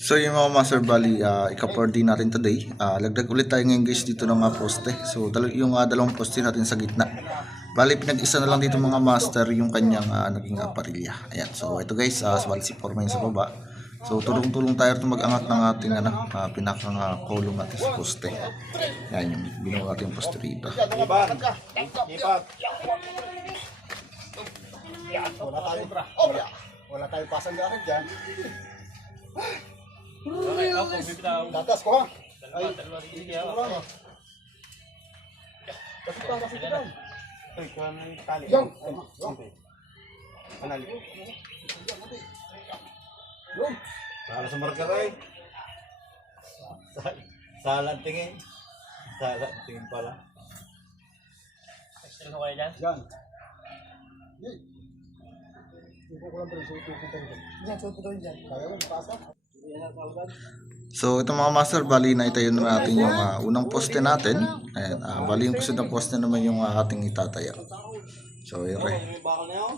So yung mga Master Bali, uh, ika-pour din natin today. Ah, lagdag ulit tayo ngayon guys dito ng mga poste. So dal- yung ah, dalawang poste natin sa gitna. Bali pinag-isa na lang dito mga master yung kanyang ah, naging aparilya. Ayan. So ito guys, uh, bali si Forma sa baba. So tulong-tulong tayo mag-angat ng ating ano, uh, pinakang uh, kolong natin sa poste. Ayan yung ginawa natin yung poste rito. Iban. Iban. Wala tayong. Wala, wala tayong pasanggaran dyan. Tatas ko ha. Ay, kurang ha. Kasi pa, kasi pa. Yung. Yung. Yung. Sala sa markaray. Sala tingin. Sala tingin pala. Yan. Yan. Tuko ko lang rin. Tuko ko tayo. Yan, tuko tayo dyan. Kaya mo, pasa. So ito mga master, bali na itayo na natin yung ah, unang poste natin. Ayan, ah, bali yung poste na poste naman yung ah, ating itataya. So yun re. May bakal na yun?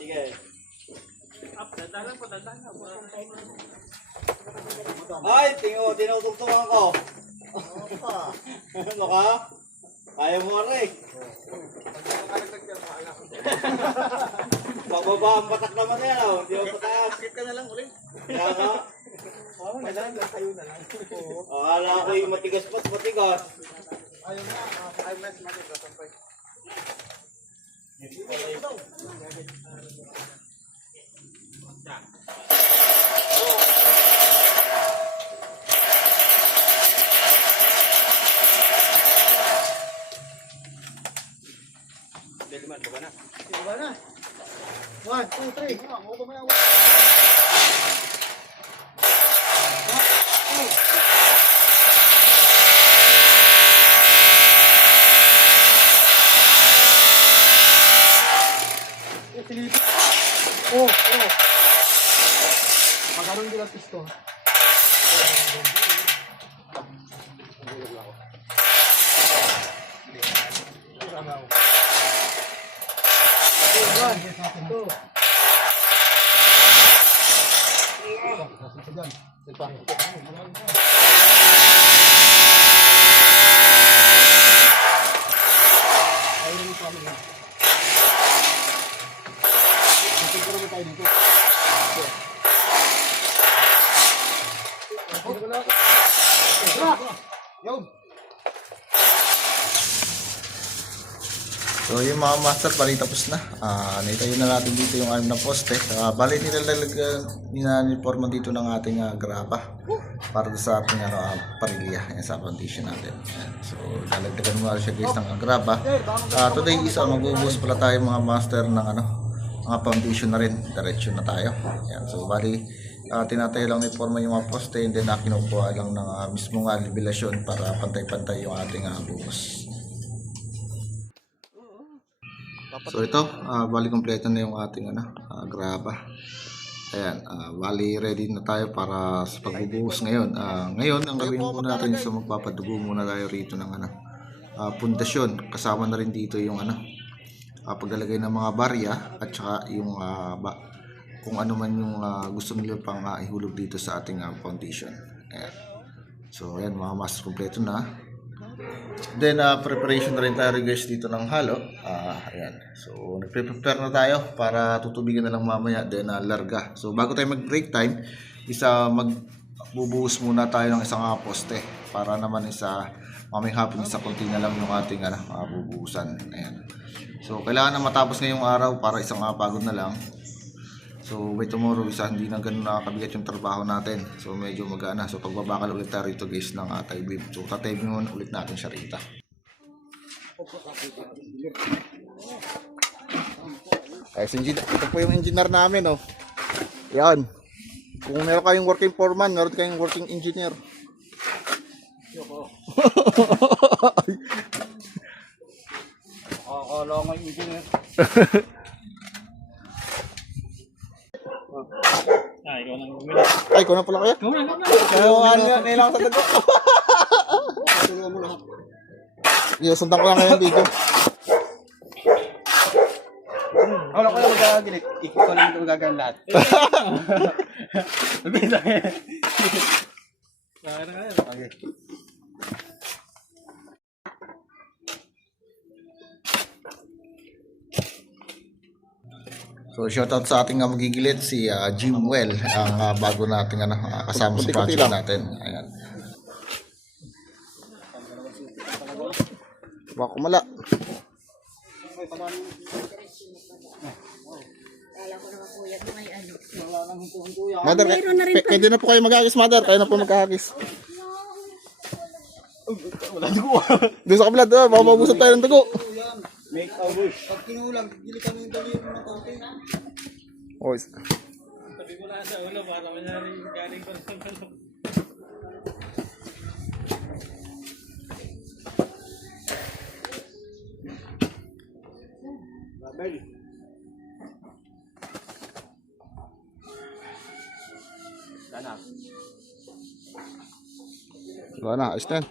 Sige. Ay, tingo, tinutugtungan ko. ano ka? Ayaw mo rin. Pababa ang batak naman yan, oh. Hindi mo pataas. Bakit ka na lang ulit? Kaya nga. Oo, may lang kayo na lang. Oo. Akala ko yung matigas pa, matigas. Ayaw na. ah, Five minutes matigas. Five. Diba One, two. Ayun yung kami. Tingnan naman tayo dito. Yun. So yung mga master, bali tapos na. Ah, naitayo na natin dito yung anim na poste. Uh, bali nilalagyan ninaniforma dito ng ating ah, graba para sa ating ano, ah, parilya yan sa foundation natin. So lalagdagan mo siya guys ng graba. Ah, today is uh, magbubuhos pala tayo mga master ng ano, mga foundation na rin. Diretso na tayo. Ayan. So bali uh, tinatayo lang ni forma yung mga poste and then uh, kinukuha lang ng uh, mismong uh, libilasyon para pantay-pantay yung ating uh, buhos. So ito, ah, bali kompleto na yung ating ano, ah, graba. Ayan, ah, bali ready na tayo para sa pagbubuhos ngayon. Ah, ngayon, ang gawin muna natin is magpapadugo muna tayo rito ng ano, ah, pundasyon. Kasama na rin dito yung ano, ah, paglalagay ng mga barya at saka yung ah, ba, kung ano man yung ah, gusto nila pang ah, ihulog dito sa ating ah, foundation. Ayan. So, ayan, mga mas kompleto na. Then, uh, preparation na rin tayo guys dito ng halo. Ah, ayan. So, nagpe-prepare na tayo para tutubigan na lang mamaya. Then, uh, larga. So, bago tayo mag-break time, isa magbubuhos muna tayo ng isang uh, poste para naman isa mamayang hapon isa konti na lang yung ating ano, uh, bubuhusan. Ayan. So, kailangan na matapos ngayong araw para isang uh, pagod na lang. So, by tomorrow, isa hindi na ganun nakakabigat yung trabaho natin. So, medyo magana. So, pagbabakal ulit tayo rito guys ng uh, taibib. So, tatibin muna ulit natin siya rito. Guys, ito po yung engineer namin, oh. Yan. Kung meron kayong working foreman, meron kayong working engineer. Akala ko yung engineer. Ah, ikaw nang Ay, ko na pala kaya? Kaya ano yan, nilang sa dago. Tulungan mo lahat. Inusundan ko lang ngayon video. Wala ko lang magagalit. Ikaw ko lang magagalit lahat. Bita ka yan. Okay. So shoutout sa ating uh, magigilit si uh, Jim Well, ang uh, bago nating ano, uh, kasama sa project natin. Ayan. Baka kumala. Kala ko naman kuya, may ano. Mother, p- pwede na po kayo mag-agis, mother. Kayo na po mag-agis. Wala dugo. Doon sa kabila, doon. Baka mabusap tayo ng dugo. Make a wish. Pag kinulang, bili kami ng dali ng konti. Oh, Babel. Sana. wala na. Ayos na yan.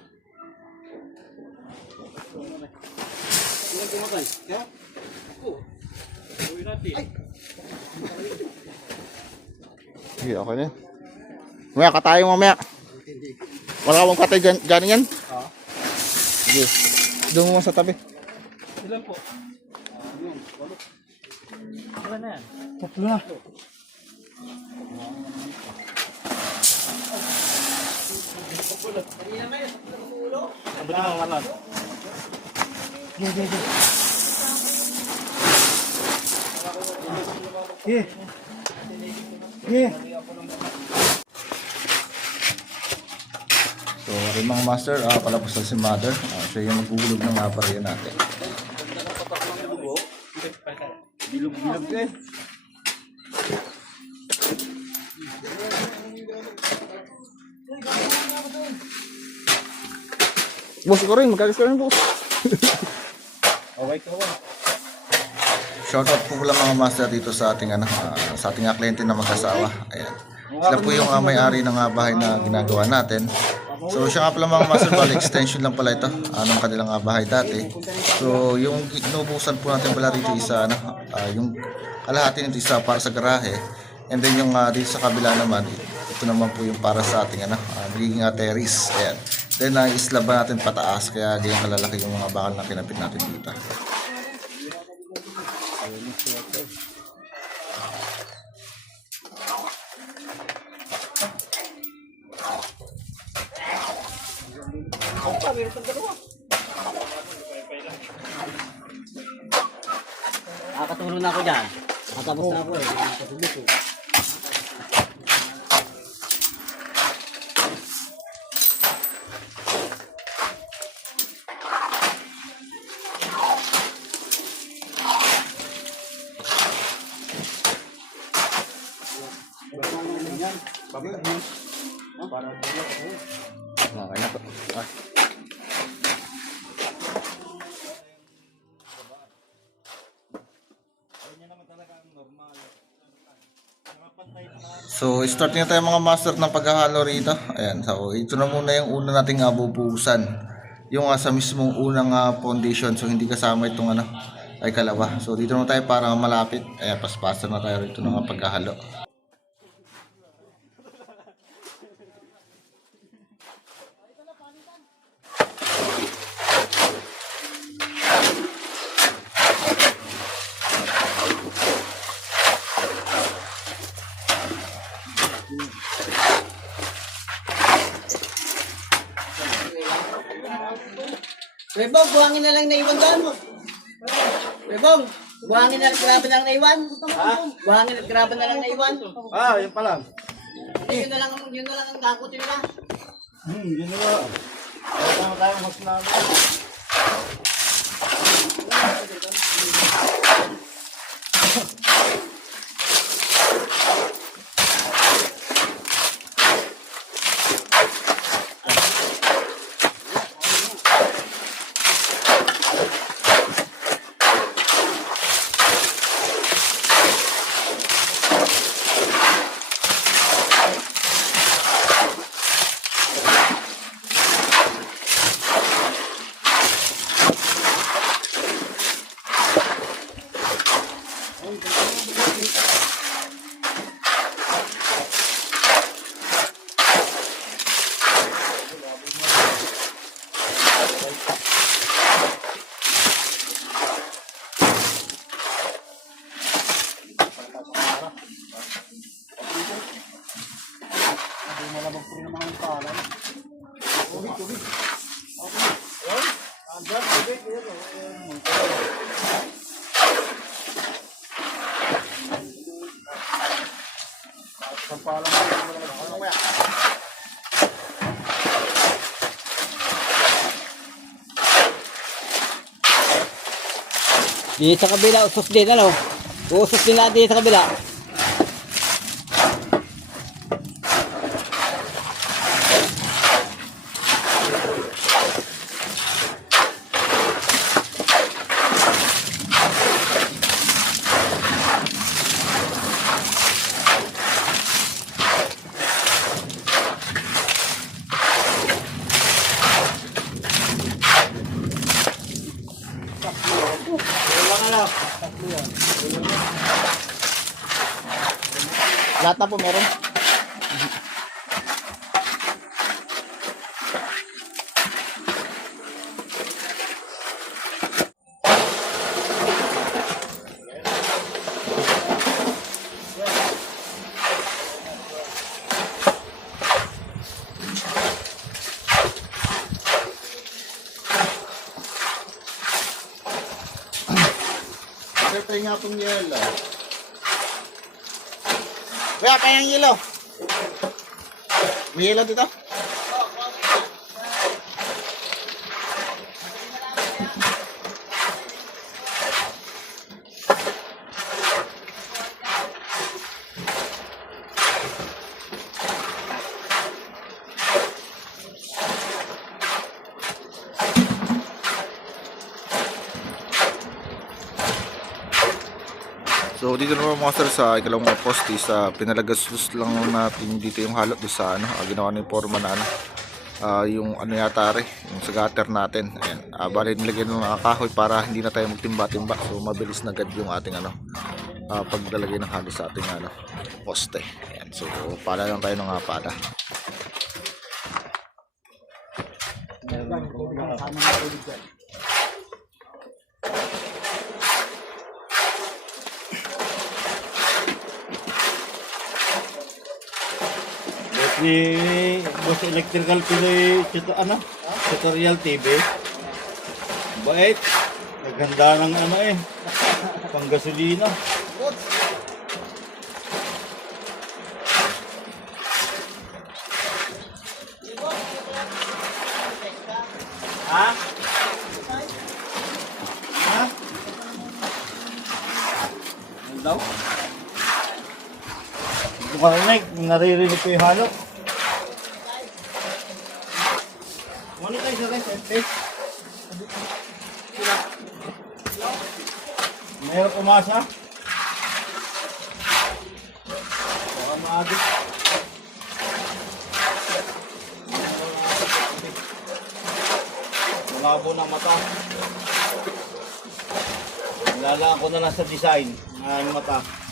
Sino kumakay? Ha? Sige, okay na yan. Mamaya, mamaya. Wala ka bang katay dyan, dyan yan? Oo. Sige. Doon mo sa tabi. Ilan po? Ilan na yan? Tatlo na. Sabi na mga ge, ge. Ge. Ge. So, rin mga master, ah, palapos na si mother. Ah, siya yung magugulog ng uh, barya natin. Bilog-bilog eh. Boss ko rin, magkagis ka rin, boss. Okay ka ba? Shoutout po pala mga master dito sa ating ano, ah, sa ating kliyente na mag-asawa. Ayan. Sila po yung ah, may-ari ng ah, bahay na ginagawa natin. So siya nga pala mga master ball, extension lang pala ito. Anong kanilang ah, bahay dati. So yung inubusan po natin pala rito isa ano, ah, yung kalahati nito isa para sa garahe. And then yung ah, dito sa kabila naman, ito naman po yung para sa ating ano, ah, magiging ah, terrace. Ayan. Then uh, islab natin pataas kaya ganyan kalalaki yung mga bakal na kinapit natin dito. Nakakatulong na ako dyan. Natapos na ako eh. Nakatulog ko. Okay na po. Ah. So, start na tayo mga master ng paghahalo rito. Ayan, so ito na muna yung una nating uh, bubuhusan. Yung uh, sa mismong unang ah, foundation. So, hindi kasama itong ano, ay kalawa. So, dito na tayo para malapit. Ayan, paspasan na tayo rito ng ah, paghahalo. Webong, buhangin na lang naiwan doon. Webong, buhangin na lang, grabe na lang naiwan. Ha? Buhangin at grabe na lang naiwan. Ah, yun pa lang. Eh, yun na lang, ang- yun na lang ang dakot nila. Hmm, yun na nga. Tama tayo mas namin. Di sa kabila, usos din, ano? Usos din natin sa kabila. Po. Kuya, pa yung yelo. May yelo dito? Dito naman mga sir sa ikalawang mga poste sa pinalagastos lang natin dito yung halot doon sa ano, ah, ginawa ni Forma na ano. ah, yung ano yata re, yung sa gutter natin. Ayan. Uh, bali nilagyan ng kahoy para hindi na tayo magtimba-timba. So mabilis na agad yung ating ano ah, paglalagay ng halo sa ating ano poste. Ayan. So pala lang tayo ng uh, pala. Ni Boss Electrical Pinoy tuto, ano? Tutorial TV. Bait. Naganda ng ano eh. Panggasolina. Ha? Ha? Ano daw? Ko marinig. Naririnig ko yung halok. Ano tayo sa rest? Eh? Mayroon umasa? Baka maadik. Malabo na mata. Lalaan ko na lang sa design. Ang mata.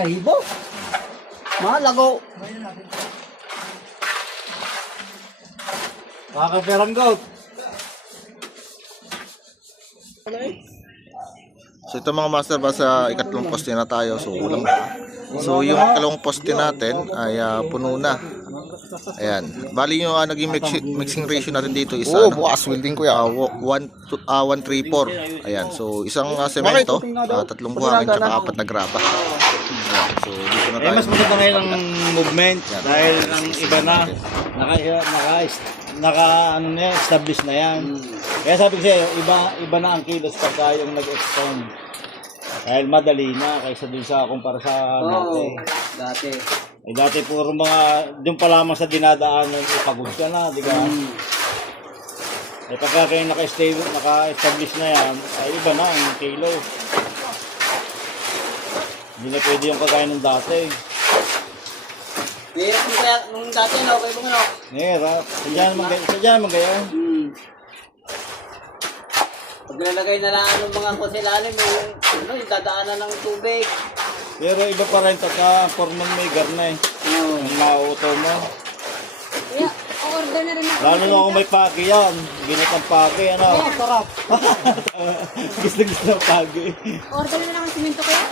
Balahibo. Malago. Kakaperang goat. So ito mga master ba sa ikatlong poste na tayo. So ulang So yung ikalawang poste natin ay ah, puno na. Ayan. Bali yung ah, naging mixing, mixing ratio natin dito is oh, bukas welding ko yan. 1 uh, 134. Ayan. So isang uh, semento, ah, tatlong buhangin tsaka apat na graba. Ayan. So dito na Eh, tayo. mas maganda ngayon ang movement dahil ang iba na naka naka naka ano na yan, establish na yan. Kaya sabi ko sa'yo, iba iba na ang kilos pagka yung nag-extend. Dahil madali na kaysa dun sa kumpara sa dati. Dati. Eh, dati puro mga, doon pa lamang sa dinadaanan, ipagod ka na, di ba? Eh, pagka kayo naka-stable, naka-establish na yan, ay iba na ang kilo. Hindi na pwede yung kagaya ng dati. Hirap mo kaya nung dati, no? Okay mo, no? Hirap. Sadya naman. Sadya naman kayo. Hmm. Pag nalagay na lang ng mga kusilalim, yung, ano, yung dadaanan ng tubig. Pero iba pa rin pagka forman may garna eh. Oo. Ang mauto mo. Kuya, order na rin ako. Lalo na kung may pagi yan. Ginatang pagi, ano? Sarap. gusto gusto ng pagi. Order na lang ang simento kuya?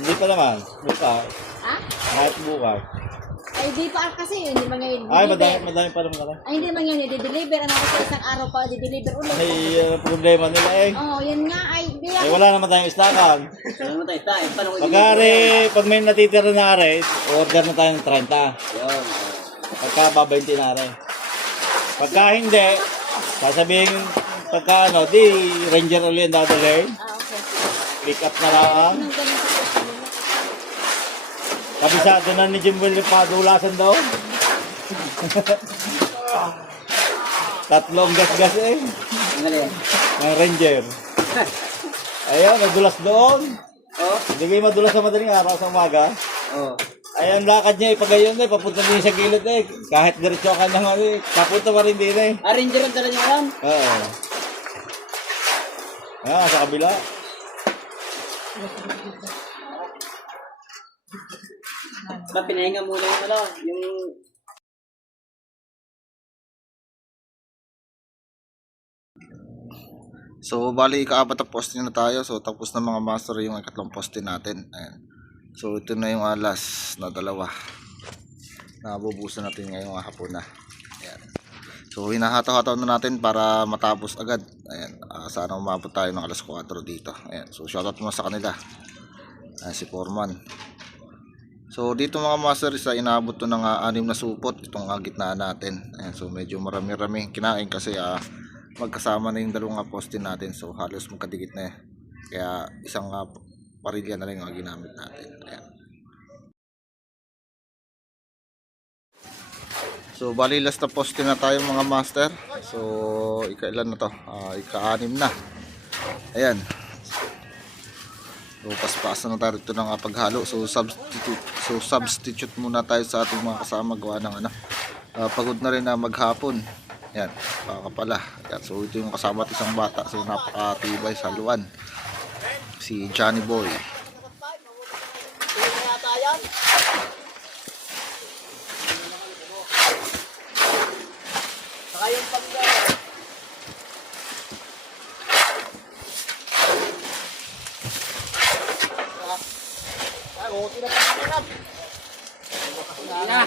Hindi pa naman. Buka. Ha? Kahit bukas. Ay, di pa kasi, hindi man ngayon Ay, madami, deliver. madami pa naman ako. Ay, hindi man ngayon i-deliver. Ano kasi isang araw pa i-deliver ulit. Ay, uh, problema nila eh. Oo, oh, yan nga. Ay, di Eh, ako. wala naman tayong istakan. Ano mo tayo, tayo, paano ko Pagkari, pag may natitira na are, order na tayo ng 30. Yun. Pagka babainti na are. Pagka hindi, sasabihin, pagka ano, di ranger ulit ang dadalhin. Ah, okay. Pick up na lang. Mo? Kabisado na ni Jimbo padulasan daw. Tatlong gas-gas eh. Ng ranger. Ayun, nadulas doon. Oh, Hindi kayo madulas sa madaling araw sa umaga. oh. Ay, ang lakad niya ipagayon eh. Papunta din sa gilid eh. Kahit diretso ka ano eh. Papunta pa rin din eh. Ah, ranger ang dala niyo yan? Oo. Ah, sa kabila. Ba, pinahinga muna yung ano, yung... So, bali, ikaapat na poste na tayo. So, tapos na mga master yung ikatlong poste natin. Ayan. So, ito na yung alas na dalawa. Nabubusan natin ngayong hapon na. Ayan. So, hinahataw-hataw na natin para matapos agad. Ayan. ah, sana umabot tayo ng alas 4 dito. Ayan. So, shoutout mo sa kanila. Ayan, si Foreman. So, dito mga master, isa inaabot to ng ah, anim na supot. Itong uh, gitnaan natin. Ayan. So, medyo marami-rami kinain kasi ah, magkasama na yung dalawang ah, poste natin. So, halos magkadikit na eh. Kaya, isang uh, parilya na lang ah, ginamit natin. Ayan. So, bali last na poste na tayo mga master. So, ikailan na to? Ah, ika-anim na. Ayan. So, paspasan na tayo rito ng paghalo. So, substitute, so, substitute muna tayo sa ating mga kasama gawa ng ano. Ah, pagod na rin na maghapon. Ayan, baka pala. Ayan, so, ito yung kasama at isang bata. So, napakatibay sa luwan. Si Johnny Boy. Yan? Saka yung pag... Okay na pa na.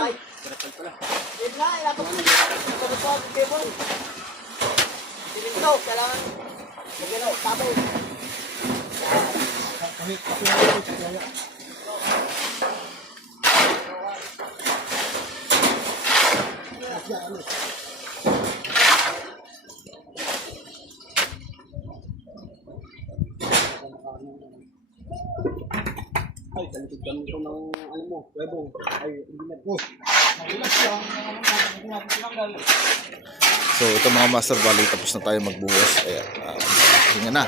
Ay, Wait lang, ilapag mo. Ito po, table. Dito, kailangan. Magalaw, taboy. Ay, talikod kami ito ng ano mo, webong. Ay, hindi na po. So ito mga master bali tapos na tayo magbuhos. Ayan. Uh, hinga na.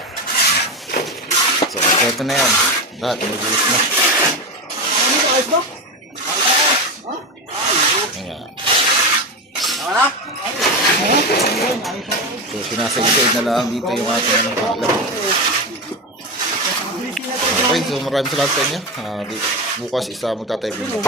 So kompleto na yan. Lahat magbuhos na. Ayan. So sinasaysayd na lang dito yung ating anong paglam. Okay, so maraming salamat sa inyo. Di, bukas isa magtatay video.